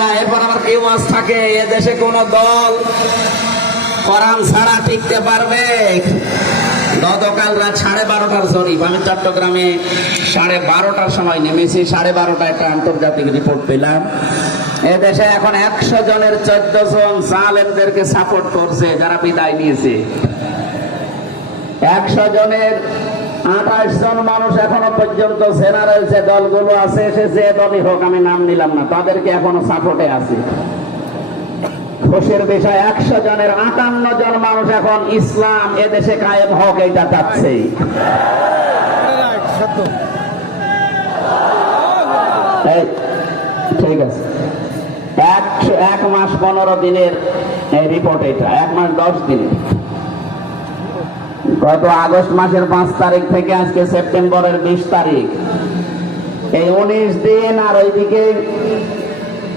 না। এরপর আমার কি ওয়াজ থাকে, এ দেশে কোন দল কোরআন ছাড়া টিকতে পারবে? গতকাল রাত 12:30টার জরিপ, আমি চট্টগ্রামে 12:30টার সময় নেমেছি। 12:30টায় একটা আন্তর্জাতিক রিপোর্ট পেলাম, এদেশে এখন 100 জনের 14 জন জালেমদেরকে সাপোর্ট করছে যারা বিদায় নিয়েছে। 100 জনের 28 জন মানুষ এখনো পর্যন্ত সেনা রয়েছে। দলগুলো আছে, সে যে দলই হোক, আমি নাম নিলাম না, তাদেরকে এখনো সাপোর্টে আছে। খুশির বিষয়, 100 জনের 58 জন মানুষ এখন ইসলাম এদেশে কায়েম হোক এইটা চাচ্ছে। ঠিক আছে, 1 মাস 15 দিনের রিপোর্ট, এটা 1 মাস 10 দিনের। গত আগস্ট মাসের 5 তারিখ থেকে আজকে সেপ্টেম্বরের 20 তারিখ, এই 19 দিন। আর ওইদিকে